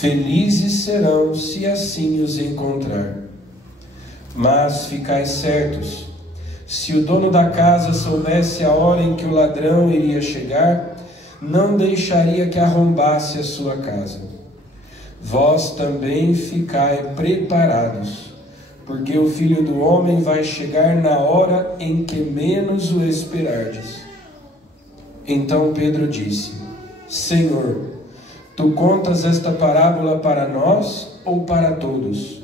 Felizes serão se assim os encontrar. Mas ficai certos, se o dono da casa soubesse a hora em que o ladrão iria chegar, não deixaria que arrombasse a sua casa. Vós também ficai preparados, porque o Filho do Homem vai chegar na hora em que menos o esperardes. Então Pedro disse: Senhor, tu contas esta parábola para nós ou para todos?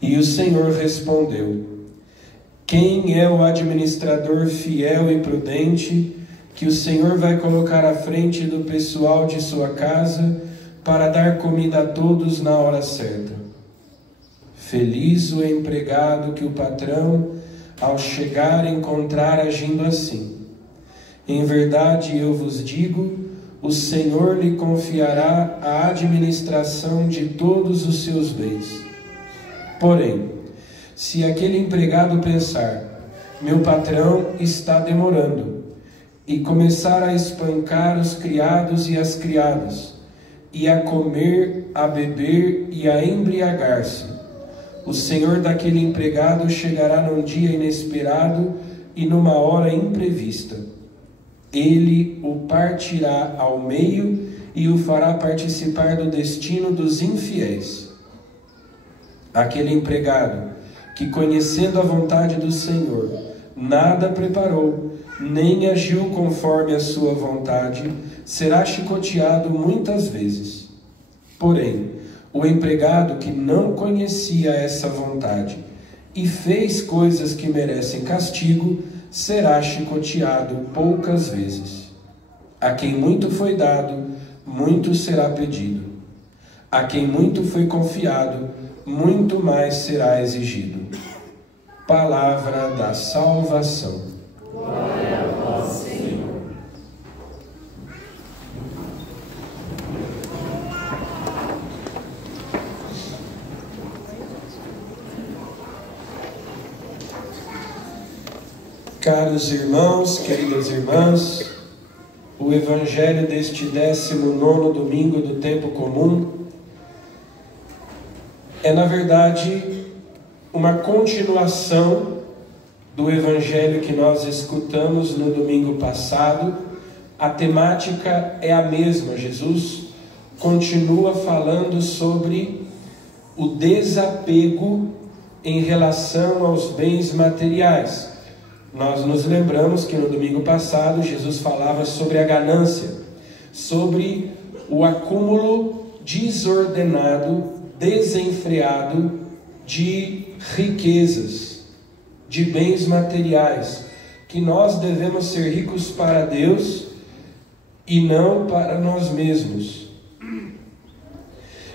E o Senhor respondeu: Quem é o administrador fiel e prudente que o Senhor vai colocar à frente do pessoal de sua casa para dar comida a todos na hora certa? Feliz o empregado que o patrão, ao chegar, encontrar agindo assim. Em verdade, eu vos digo, o Senhor lhe confiará a administração de todos os seus bens. Porém, se aquele empregado pensar: meu patrão está demorando, e começar a espancar os criados e as criadas, e a comer, a beber e a embriagar-se, o senhor daquele empregado chegará num dia inesperado e numa hora imprevista. Ele o partirá ao meio e o fará participar do destino dos infiéis. Aquele empregado que, conhecendo a vontade do Senhor, nada preparou, nem agiu conforme a sua vontade, será chicoteado muitas vezes. Porém, o empregado que não conhecia essa vontade e fez coisas que merecem castigo, será chicoteado poucas vezes. A quem muito foi dado, muito será pedido. A quem muito foi confiado, muito mais será exigido. Palavra da salvação. Glória a vós, Senhor. Caros irmãos, queridas irmãs, o Evangelho deste 19º domingo do tempo comum é, na verdade, uma continuação do Evangelho que nós escutamos no domingo passado. A temática é a mesma. Jesus continua falando sobre o desapego em relação aos bens materiais. Nós nos lembramos que no domingo passado Jesus falava sobre a ganância, sobre o acúmulo desordenado, desenfreado de riquezas, de bens materiais, que nós devemos ser ricos para Deus e não para nós mesmos,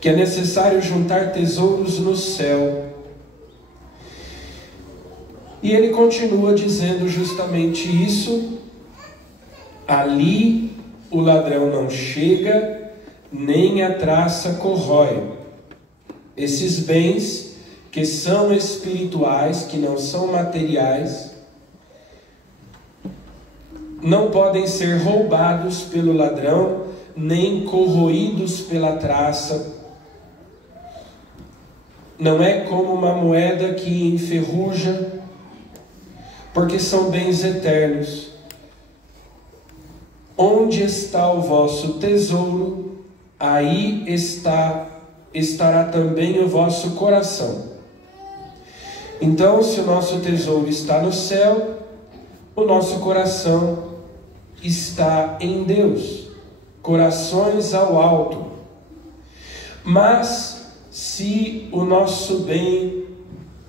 que é necessário juntar tesouros no céu. E ele continua dizendo justamente isso: ali o ladrão não chega, nem a traça corrói. Esses bens que são espirituais, que não são materiais, não podem ser roubados pelo ladrão, nem corroídos pela traça. Não é como uma moeda que enferruja, porque são bens eternos. Onde está o vosso tesouro, aí estará também o vosso coração. Então, se o nosso tesouro está no céu, o nosso coração está em Deus, corações ao alto. Mas, se o nosso bem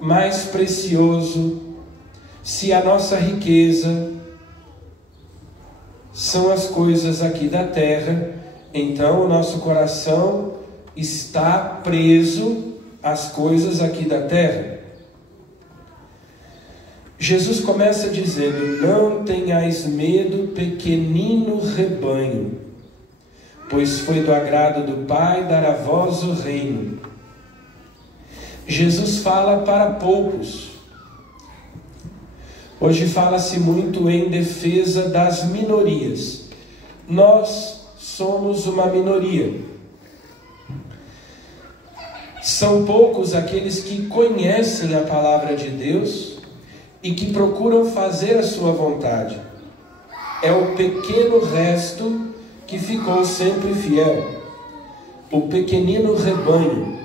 mais precioso, se a nossa riqueza são as coisas aqui da terra, então o nosso coração está preso às coisas aqui da terra. Jesus começa dizendo: não tenhais medo, pequenino rebanho, pois foi do agrado do Pai dar a vós o reino. Jesus fala para poucos. Hoje fala-se muito em defesa das minorias. Nós somos uma minoria. São poucos aqueles que conhecem a palavra de Deus e que procuram fazer a sua vontade. É o pequeno resto que ficou sempre fiel, o pequenino rebanho.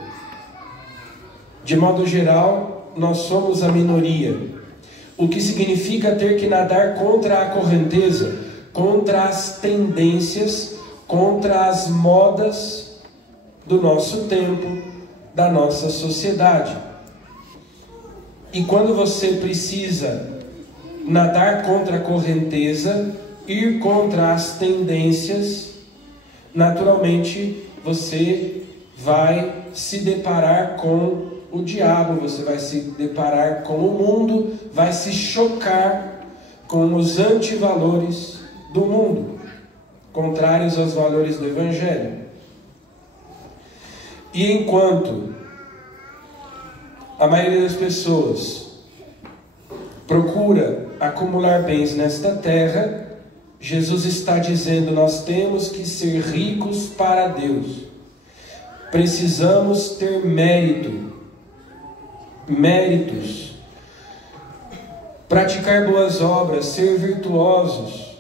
De modo geral, nós somos a minoria, o que significa ter que nadar contra a correnteza, contra as tendências, contra as modas do nosso tempo, da nossa sociedade. E quando você precisa nadar contra a correnteza, ir contra as tendências, naturalmente você vai se deparar com o diabo, você vai se deparar com o mundo, vai se chocar com os antivalores do mundo, contrários aos valores do Evangelho. E enquanto a maioria das pessoas procura acumular bens nesta terra, Jesus está dizendo: nós temos que ser ricos para Deus. Precisamos ter méritos, praticar boas obras, ser virtuosos,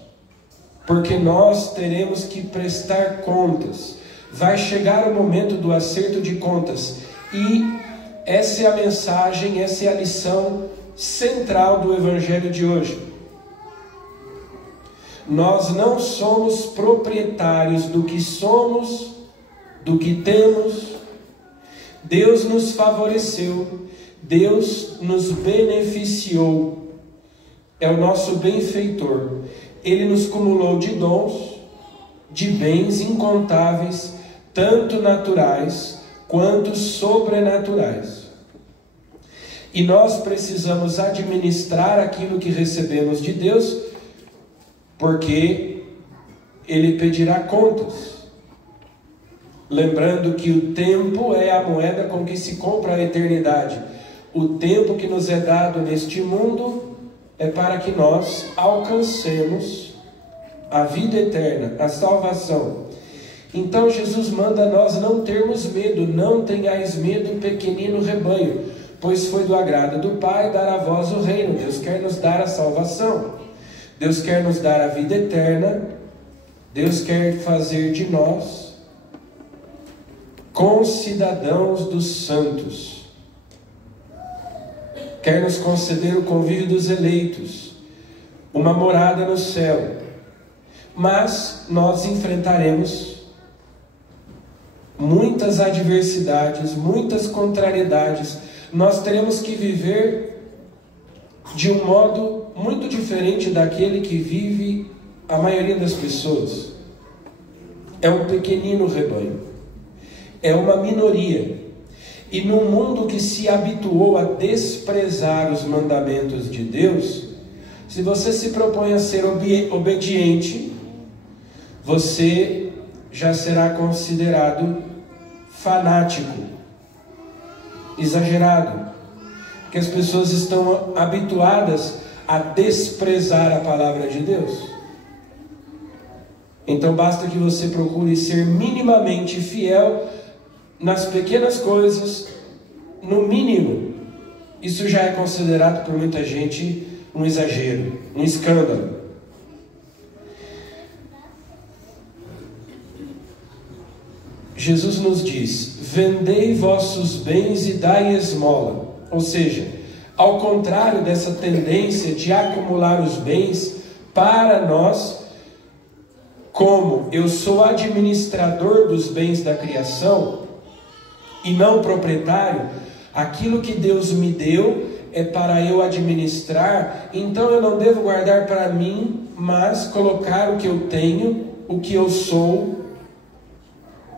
porque nós teremos que prestar contas. Vai chegar o momento do acerto de contas, e essa é a mensagem, essa é a lição central do Evangelho de hoje. Nós não somos proprietários do que somos, do que temos. Deus nos favoreceu, Deus nos beneficiou, é o nosso benfeitor. Ele nos cumulou de dons, de bens incontáveis, tanto naturais quanto sobrenaturais. E nós precisamos administrar aquilo que recebemos de Deus, porque Ele pedirá contas. Lembrando que o tempo é a moeda com que se compra a eternidade. O tempo que nos é dado neste mundo é para que nós alcancemos a vida eterna, a salvação. Então Jesus manda nós não termos medo. Não tenhais medo, pequenino rebanho, pois foi do agrado do Pai dar a vós o reino. Deus quer nos dar a salvação, Deus quer nos dar a vida eterna, Deus quer fazer de nós concidadãos dos santos, quer nos conceder o convívio dos eleitos, uma morada no céu. Mas nós enfrentaremos muitas adversidades, muitas contrariedades. Nós teremos que viver de um modo muito diferente daquele que vive a maioria das pessoas. É um pequenino rebanho, é uma minoria. E num mundo que se habituou a desprezar os mandamentos de Deus, se você se propõe a ser obediente, você já será considerado fanático, exagerado, que as pessoas estão habituadas a desprezar a palavra de Deus. Então basta que você procure ser minimamente fiel nas pequenas coisas, no mínimo. Isso já é considerado por muita gente um exagero, um escândalo. Jesus nos diz: vendei vossos bens e dai esmola. Ou seja, ao contrário dessa tendência de acumular os bens para nós, como eu sou administrador dos bens da criação e não proprietário, aquilo que Deus me deu é para eu administrar, então eu não devo guardar para mim, mas colocar o que eu tenho, o que eu sou,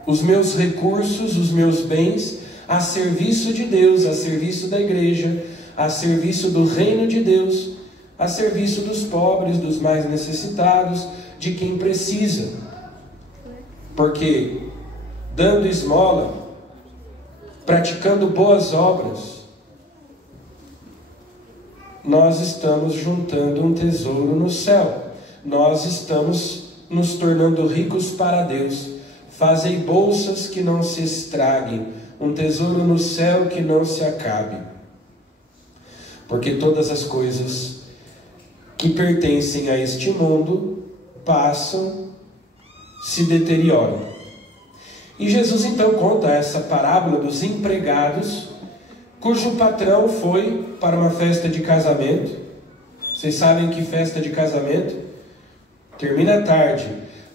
os meus recursos, os meus bens, a serviço de Deus, a serviço da igreja, a serviço do reino de Deus, a serviço dos pobres, dos mais necessitados, de quem precisa. Porque dando esmola, praticando boas obras, nós estamos juntando um tesouro no céu. Nós estamos nos tornando ricos para Deus, Fazei bolsas que não se estraguem, um tesouro no céu que não se acabe. Porque todas as coisas que pertencem a este mundo passam, se deterioram. E Jesus então conta essa parábola dos empregados, cujo patrão foi para uma festa de casamento. Vocês sabem que festa de casamento termina tarde,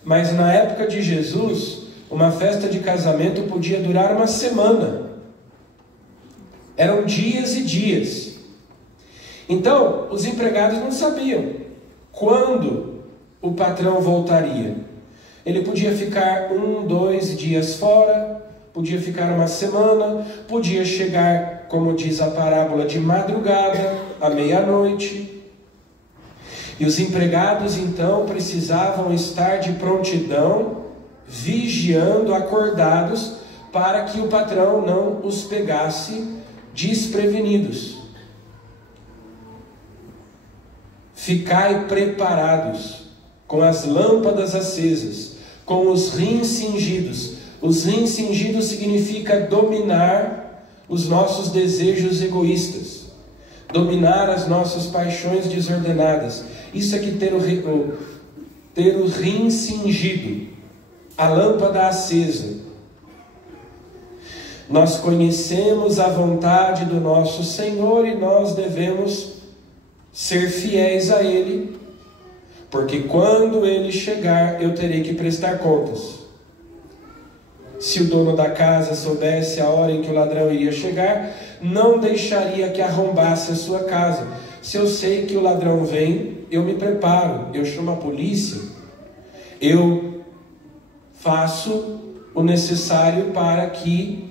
mas na época de Jesus, uma festa de casamento podia durar uma semana. Eram dias e dias. Então, os empregados não sabiam quando o patrão voltaria. Ele podia ficar 1, 2 dias fora, podia ficar uma semana, podia chegar, como diz a parábola, de madrugada, à meia-noite. E os empregados, então, precisavam estar de prontidão, vigiando, acordados, para que o patrão não os pegasse desprevenidos. Ficai preparados, com as lâmpadas acesas, com os rins cingidos. Os rins cingidos significa dominar os nossos desejos egoístas, dominar as nossas paixões desordenadas. Isso é que ter o rim cingido, a lâmpada acesa. Nós conhecemos a vontade do nosso Senhor e nós devemos ser fiéis a Ele, porque quando Ele chegar, eu terei que prestar contas. Se o dono da casa soubesse a hora em que o ladrão iria chegar, não deixaria que arrombasse a sua casa. Se eu sei que o ladrão vem, eu me preparo, eu chamo a polícia, eu faço o necessário para que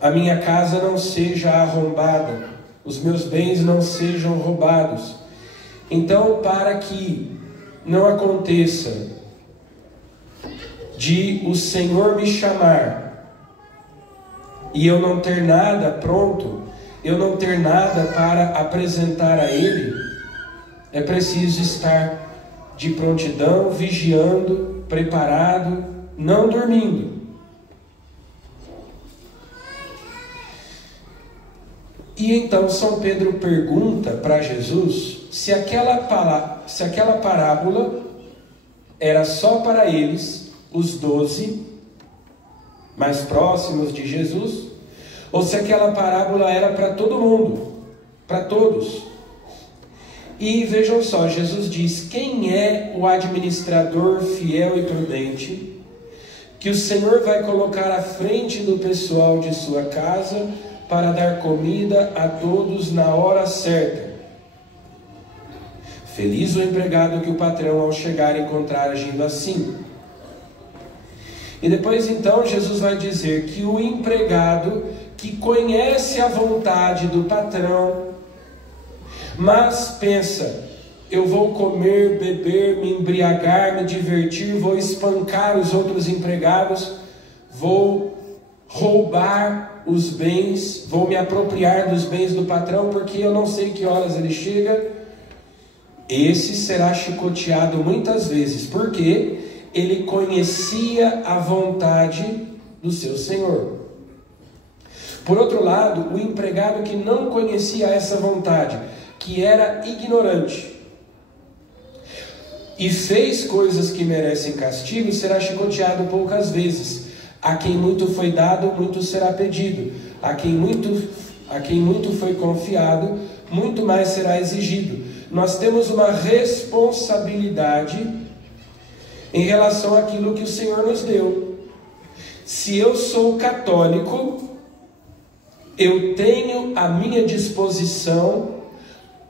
a minha casa não seja arrombada, os meus bens não sejam roubados. Então, para que não aconteça de o Senhor me chamar e eu não ter nada pronto, eu não ter nada para apresentar a Ele, é preciso estar de prontidão, vigiando, preparado, não dormindo. E então São Pedro pergunta para Jesus se aquela parábola era só para eles, os 12 mais próximos de Jesus, ou se aquela parábola era para todo mundo, para todos. E vejam só, Jesus diz: quem é o administrador fiel e prudente que o Senhor vai colocar à frente do pessoal de sua casa para dar comida a todos na hora certa? Feliz o empregado que o patrão, ao chegar, encontrar agindo assim. E depois então Jesus vai dizer que o empregado que conhece a vontade do patrão, mas pensa: eu vou comer, beber, me embriagar, me divertir, vou espancar os outros empregados, vou roubar os bens, vou me apropriar dos bens do patrão, porque eu não sei que horas ele chega. Esse será chicoteado muitas vezes, porque ele conhecia a vontade do seu Senhor. Por outro lado, o empregado que não conhecia essa vontade, que era ignorante e fez coisas que merecem castigo, será chicoteado poucas vezes. A quem muito foi dado, muito será pedido. A quem muito foi confiado, muito mais será exigido. Nós temos uma responsabilidade em relação àquilo que o Senhor nos deu. Se eu sou católico, eu tenho à minha disposição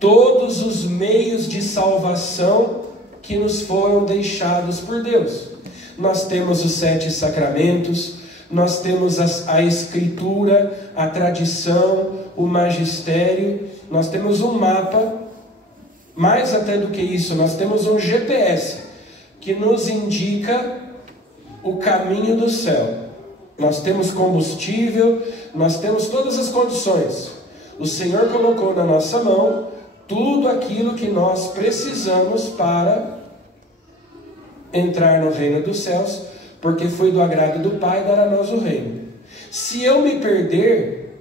todos os meios de salvação que nos foram deixados por Deus. Nós temos os 7 sacramentos, nós temos a Escritura, a tradição, o magistério, nós temos um mapa, mais até do que isso, nós temos um GPS que nos indica o caminho do céu. Nós temos combustível, nós temos todas as condições. O Senhor colocou na nossa mão tudo aquilo que nós precisamos para entrar no reino dos céus, porque foi do agrado do Pai dar a nós o reino. Se eu me perder,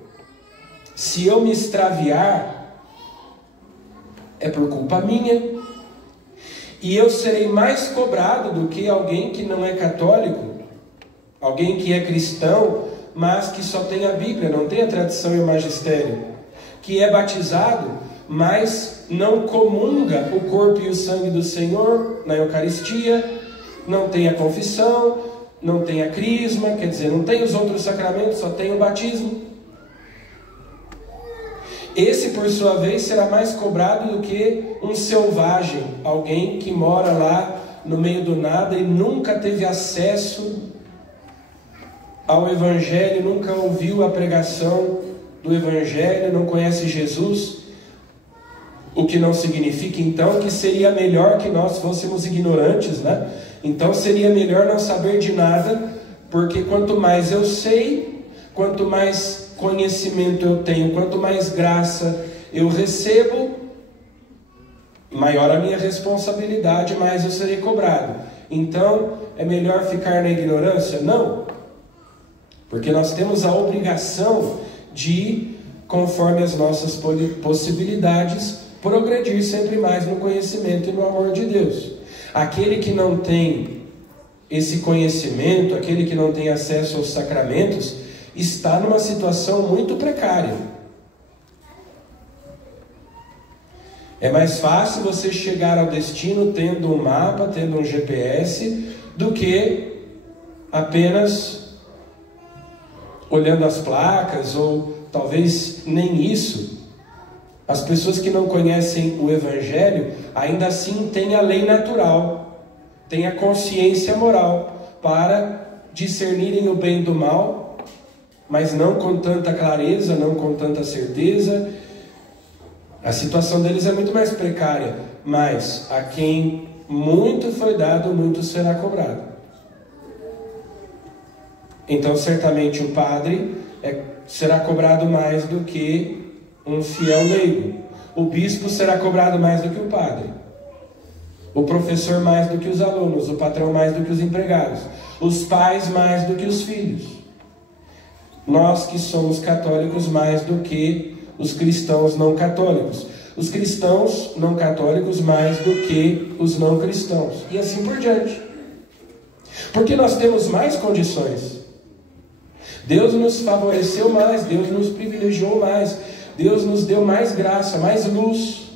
se eu me extraviar, é por culpa minha. E eu serei mais cobrado do que alguém que não é católico, alguém que é cristão, mas que só tem a Bíblia, não tem a tradição e o magistério, que é batizado, mas não comunga o corpo e o sangue do Senhor na Eucaristia, não tem a confissão, não tem a crisma, quer dizer, não tem os outros sacramentos, só tem o batismo. Esse, por sua vez, será mais cobrado do que um selvagem, alguém que mora lá no meio do nada e nunca teve acesso ao Evangelho, nunca ouviu a pregação do Evangelho, não conhece Jesus, o que não significa então que seria melhor que nós fôssemos ignorantes, né? Então seria melhor não saber de nada, porque quanto mais eu sei, quanto mais conhecimento eu tenho, quanto mais graça eu recebo, maior a minha responsabilidade, mais eu serei cobrado. Então é melhor ficar na ignorância? Não, porque nós temos a obrigação de, conforme as nossas possibilidades, progredir sempre mais no conhecimento e no amor de Deus. Aquele que não tem esse conhecimento, aquele que não tem acesso aos sacramentos, está numa situação muito precária. É mais fácil você chegar ao destino tendo um mapa, tendo um GPS, do que apenas olhando as placas, ou talvez nem isso. As pessoas que não conhecem o Evangelho, ainda assim têm a lei natural, têm a consciência moral para discernirem o bem do mal, mas não com tanta clareza, não com tanta certeza. A situação deles é muito mais precária, mas a quem muito foi dado, muito será cobrado. Então certamente o padre será cobrado mais do que um fiel leigo. O bispo será cobrado mais do que o padre. O professor mais do que os alunos. O patrão mais do que os empregados. Os pais mais do que os filhos. Nós que somos católicos mais do que os cristãos não católicos. Os cristãos não católicos mais do que os não cristãos. E assim por diante. Porque nós temos mais condições. Deus nos favoreceu mais, Deus nos privilegiou mais, Deus nos deu mais graça, mais luz.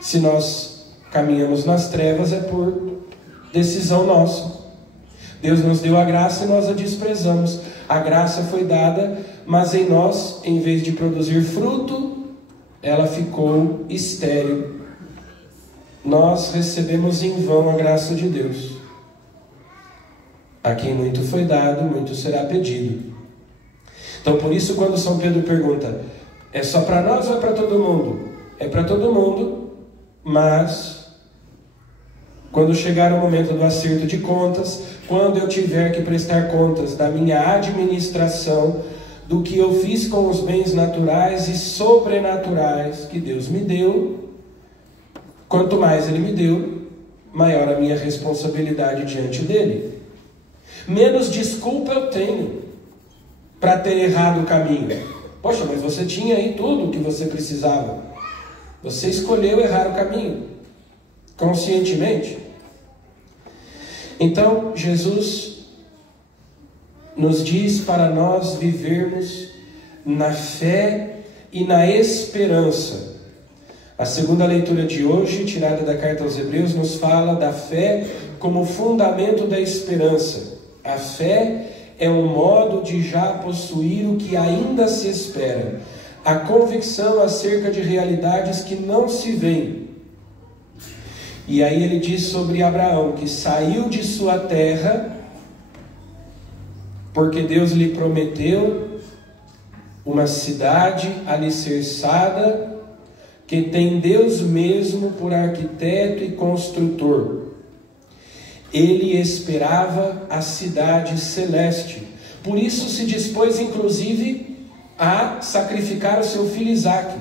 Se nós caminhamos nas trevas é por decisão nossa. Deus nos deu a graça e nós a desprezamos. A graça foi dada, mas em nós, em vez de produzir fruto, ela ficou estéril. Nós recebemos em vão a graça de Deus. A quem muito foi dado, muito será pedido. Então por isso quando São Pedro pergunta, é só para nós ou é para todo mundo? É para todo mundo, mas quando chegar o momento do acerto de contas, quando eu tiver que prestar contas da minha administração, do que eu fiz com os bens naturais e sobrenaturais que Deus me deu, quanto mais Ele me deu, maior a minha responsabilidade diante dEle. Menos desculpa eu tenho para ter errado o caminho. Poxa, mas você tinha aí tudo o que você precisava. Você escolheu errar o caminho, conscientemente. Então, Jesus nos diz para nós vivermos na fé e na esperança. A segunda leitura de hoje, tirada da carta aos Hebreus, nos fala da fé como fundamento da esperança. A fé é um modo de já possuir o que ainda se espera, a convicção acerca de realidades que não se veem. E aí ele diz sobre Abraão, que saiu de sua terra, porque Deus lhe prometeu uma cidade alicerçada, que tem Deus mesmo por arquiteto e construtor. Ele esperava a cidade celeste. Por isso se dispôs, inclusive, a sacrificar o seu filho Isaque.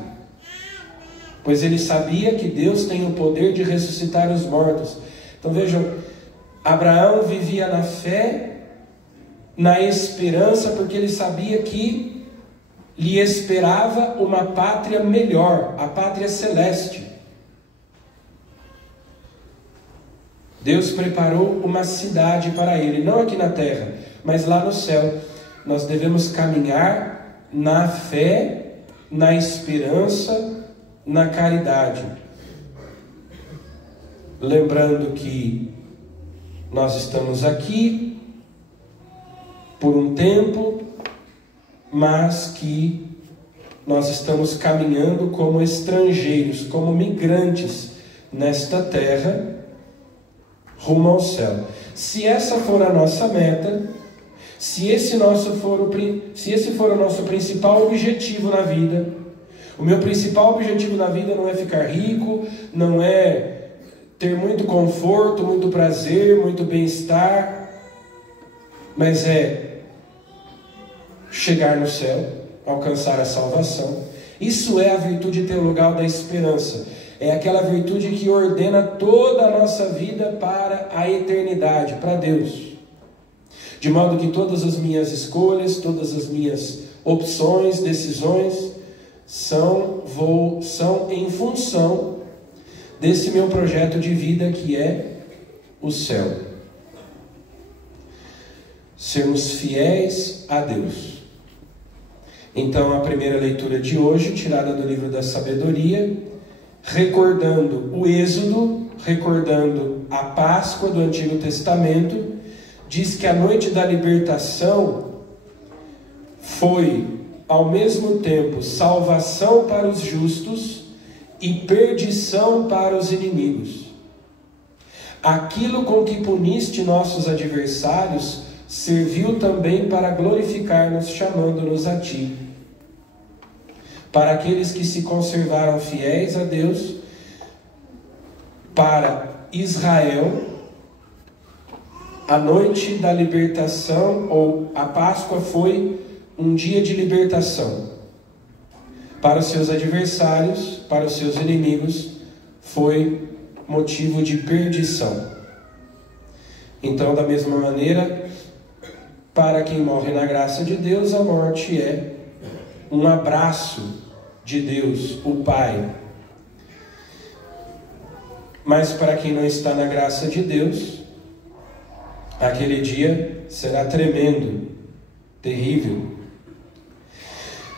Pois ele sabia que Deus tem o poder de ressuscitar os mortos. Então vejam, Abraão vivia na fé, na esperança, porque ele sabia que lhe esperava uma pátria melhor, a pátria celeste. Deus preparou uma cidade para ele, não aqui na terra, mas lá no céu. Nós devemos caminhar na fé, na esperança, na caridade. Lembrando que nós estamos aqui por um tempo, mas que nós estamos caminhando como estrangeiros, como migrantes nesta terra, rumo ao céu. Se essa for a nossa meta, se esse for o nosso principal objetivo na vida, o meu principal objetivo na vida não é ficar rico, não é ter muito conforto, muito prazer, muito bem-estar, mas é chegar no céu, alcançar a salvação. Isso é a virtude teologal da esperança. É aquela virtude que ordena toda a nossa vida para a eternidade, para Deus. De modo que todas as minhas escolhas, todas as minhas opções, decisões, são em função desse meu projeto de vida que é o céu. Sermos fiéis a Deus. Então, a primeira leitura de hoje, tirada do livro da Sabedoria, recordando o Êxodo, recordando a Páscoa do Antigo Testamento, diz que a noite da libertação foi, ao mesmo tempo, salvação para os justos e perdição para os inimigos. Aquilo com que puniste nossos adversários serviu também para glorificar-nos, chamando-nos a ti. Para aqueles que se conservaram fiéis a Deus, para Israel, a noite da libertação, ou a Páscoa, foi um dia de libertação. Para os seus adversários, para os seus inimigos, foi motivo de perdição. Então, da mesma maneira, para quem morre na graça de Deus, a morte é um abraço de Deus, o Pai. Mas para quem não está na graça de Deus, aquele dia será tremendo, terrível.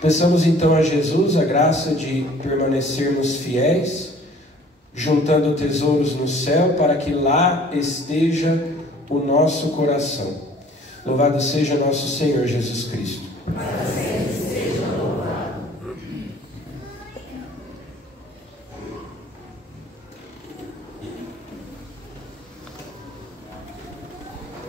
Peçamos então a Jesus a graça de permanecermos fiéis, juntando tesouros no céu, para que lá esteja o nosso coração. Louvado seja nosso Senhor Jesus Cristo.